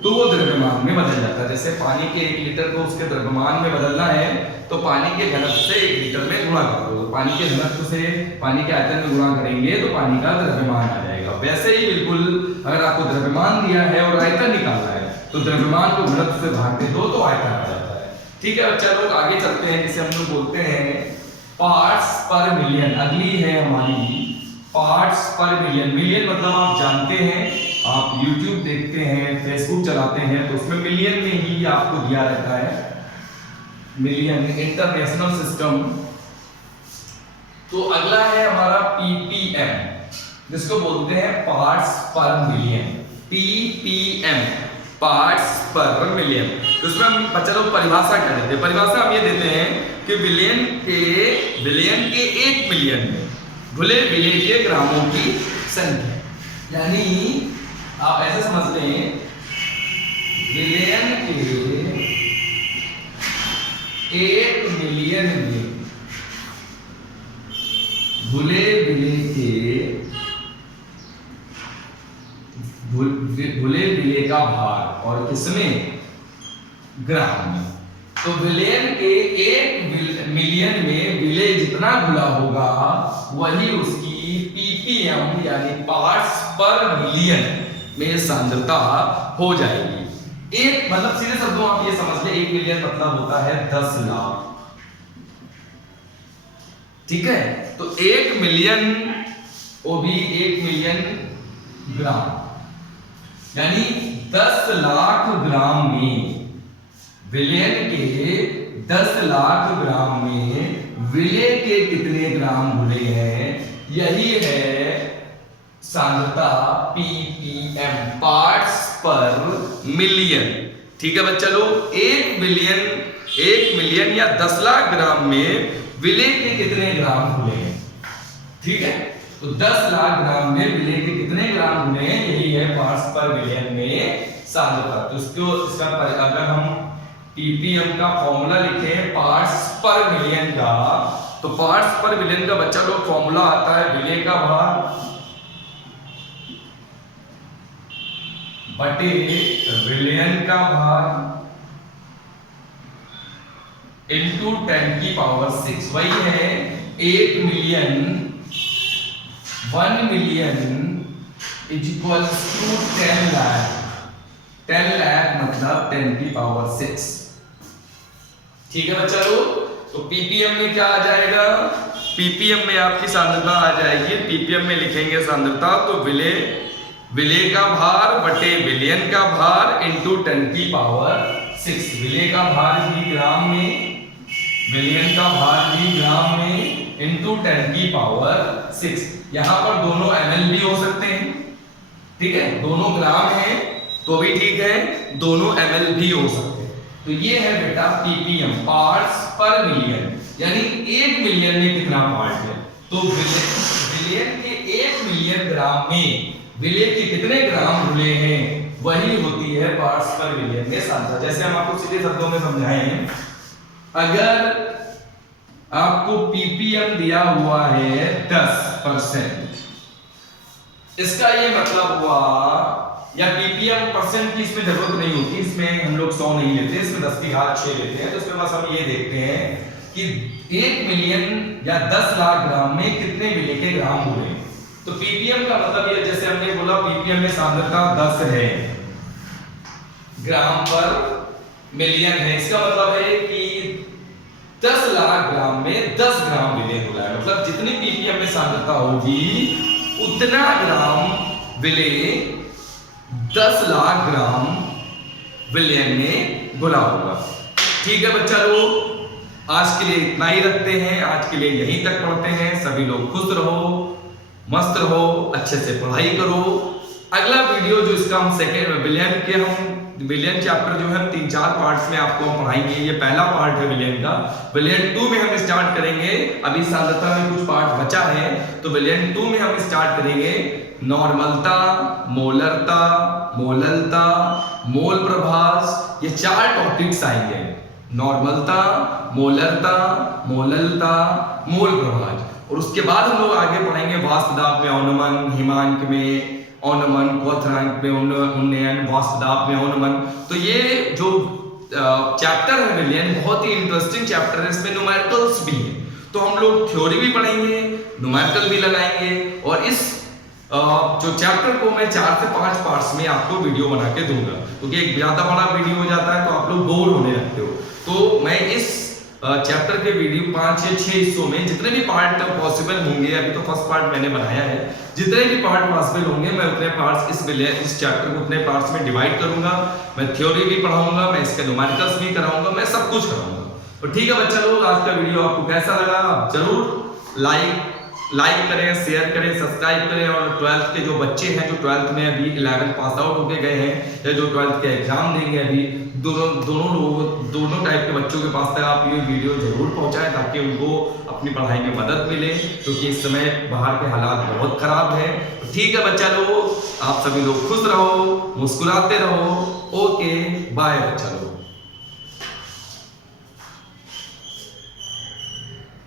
तो वो द्रव्यमान में बदल जाता है। जैसे पानी के 1 लीटर को उसके द्रव्यमान में बदलना है तो पानी के घनत्व से 1 लीटर में गुणा कर दो, पानी के घनत्व से पानी के आयतन में गुणा करेंगे तो पानी का द्रव्यमान आ जाएगा। वैसे ही बिल्कुल अगर आपको द्रव्यमान दिया है और आयतन निकालना है तो द्रव्यमान को घनत्व से भाग दे दो तो आयतन आ जाता है। ठीक है बच्चा लोग, आगे चलते हैं, जिसे हम लोग बोलते हैं पार्ट्स पर मिलियन। अगली है हमारी पार्ट्स पर मिलियन। मिलियन मतलब आप जानते हैं, आप YouTube देखते हैं, Facebook चलाते हैं, तो उसमें मिलियन में ही आपको दिया रहता है, मिलियन इंटरनेशनल सिस्टम। तो अगला है हमारा PPM, जिसको बोलते हैं पार्ट्स पर मिलियन। PPM पार्ट्स पर मिलियन। तो उसमें हम बच्चा लोग परिभाषा क्या देते हैं, परिभाषा हम ये देते हैं कि विलियन के 1 मिलियन में घुले विलेय के ग्रामों की संख्या, यानी आप ऐसे समझ लें विलियन के 1 मिलियन में घुले विलेय का भार, और किसमें, ग्राम में। तो विलियन के 1 मिलियन में विलेय जितना घुला होगा वही उसकी PPM यानी पार्ट्स पर मिलियन में सांद्रता हो जाएगी। एक मतलब सीधे शब्दों आप ये समझ ले, 1 मिलियन मतलब होता है 10 लाख। ठीक है, तो 1 मिलियन, वो भी 1 मिलियन ग्राम, यानी 10 लाख ग्राम में, विलियन के 10 लाख ग्राम में विलेय के कितने ग्राम घुले हैं, यही है सांद्रता PPM, पार्ट्स पर मिलियन। ठीक है बच्चा लोग, 1 मिलियन या 10 लाख ग्राम में विलेय के कितने ग्राम घुले हैं। ठीक है, तो 10 लाख ग्राम में विलेय के कितने ग्राम घुले हैं, यही है पार्ट्स पर मिलियन में सांद्रता। तो इसका अगर हम PPM का फॉर्मूला लिखे पार्ट्स पर मिलियन का, तो पार्ट्स पर मिलियन का बच्चा लोग फॉर्मूला आता है विलेय का भार बटे विलियन का भार इनटू 10⁶। वही है 1 million is equals to 10 lakh. 10 lakh मतलब 10⁶। ठीक है बच्चा लोग, तो PPM में क्या आ जाएगा, PPM में आपकी सांद्रता आ जाएगी, PPM में लिखेंगे सांद्रता तो विलेय का भार बटे विलियन का भार इनटू 10⁶। विलेय का भार भी ग्राम में बिलियन का भाग भी ग्राम में इंटू 10 की पावर 6। यहां पर दोनों ml भी हो सकते हैं, ठीक है, दोनों ग्राम है तो भी ठीक है, दोनों ml भी हो सकते हैं। तो ये है बेटा ppm, पार्ट्स पर मिलियन, यानी 1 मिलियन में कितना पार्ट है। तो बिलियन के 1 मिलियन ग्राम में विलेय के कितने ग्राम रुले हैं, वही होती है पार्ट्स पर मिलियन में सांद्रता। जैसे हम आपको सीधे शब्दों में समझाएं, अगर आपको ppm दिया हुआ है 10%, इसका ये मतलब हुआ, या ppm परसेंट की इसमें जरूरत नहीं होती, इसमें हम लोग 100 नहीं लेते, इसमें 10 की घात 6 लेते हैं। तो इसमें बस हम ये देखते हैं कि 1 मिलियन या 10 लाख ग्राम में कितने विलेय के ग्राम हुए। तो ppm का मतलब ये, जैसे हमने बोला ppm में सांद्रता 10 है, ग्राम पर मिलियन है, इसका मतलब है कि 10 लाख ग्राम में 10 ग्राम विलेय हो रहा है। मतलब जितनी ppm में सांद्रता होगी उतना ग्राम विलेय 10 लाख ग्राम विलयन में घुला होगा। ठीक है बच्चा लोग, आज के लिए इतना ही रखते हैं, आज के लिए यहीं तक पढ़ते हैं। सभी लोग खुश रहो, मस्त रहो, अच्छे से पढ़ाई करो। अगला वीडियो जो इसका हम सेकेंड विलयन चैप्टर जो है 3-4 पार्ट्स में आपको हम पढ़ाएंगे। ये पहला पार्ट है विलयन का। विलयन 2 में हम स्टार्ट करेंगे, अभी सांद्रता में कुछ पार्ट बचा है, तो विलयन 2 में हम स्टार्ट करेंगे नॉर्मलता, मोलरता, मोललता, मोल प्रभास, ये 4 टॉपिक्स आएंगे। नॉर्मलता, मोलरता, मोललता, मोल प्रभास। और उसके बाद हम लोग आगे पढ़ेंगे वाष्प दाब में औनमन, हिमांक में औनमन, क्वथनांक में उन्नयन, वाष्प दाब में औनमन। तो ये जो चैप्टर है विलयन, बहुत ही इंटरेस्टिंग चैप्टर है, इसमें न्यूमेरिकल्स भी है। तो हम लोग थ्योरी भी पढ़ेंगे, न्यूमेरिकल भी लगाएंगे, और इस जो चैप्टर को मैं 4 से 5 पार्ट्स में आपको वीडियो बना के दूंगा, क्योंकि एक ज्यादा बड़ा वीडियो हो जाता है तो आप लोग बोर होने लगते हो। तो मैं इस चैप्टर के वीडियो 5 या 6 हिस्सों में जितने भी पार्ट पॉसिबल होंगे, अभी तो फर्स्ट पार्ट मैंने बनाया है, जितने भी पार्ट पॉसिबल होंगे मैं उतने पार्ट्स इस चैप्टर को उतने पार्ट्स में डिवाइड करूंगा। मैं थ्योरी भी पढ़ाऊंगा, मैं इसके न्यूमेरिकल्स भी कराऊंगा, मैं सब कुछ कराऊंगा। तो ठीक है बच्चा लोग, आज का वीडियो आपको कैसा लगा आप जरूर लाइक करें, शेयर करें, सब्सक्राइब करें। और 12th के जो बच्चे हैं, जो 12th में अभी 11 पास आउट होके गए हैं, या जो 12th के एग्जाम देंगे अभी, दोनों टाइप के बच्चों के पास तक आप ये वीडियो जरूर पहुंचाएं, ताकि उनको अपनी पढ़ाई में मदद मिले, क्योंकि इस समय बाहर के हालात बहुत खराब है। तो ठीक है बच्चा लोग, आप सभी लोग खुश रहो, मुस्कुराते रहो। ओके बाय बच्चा लोग।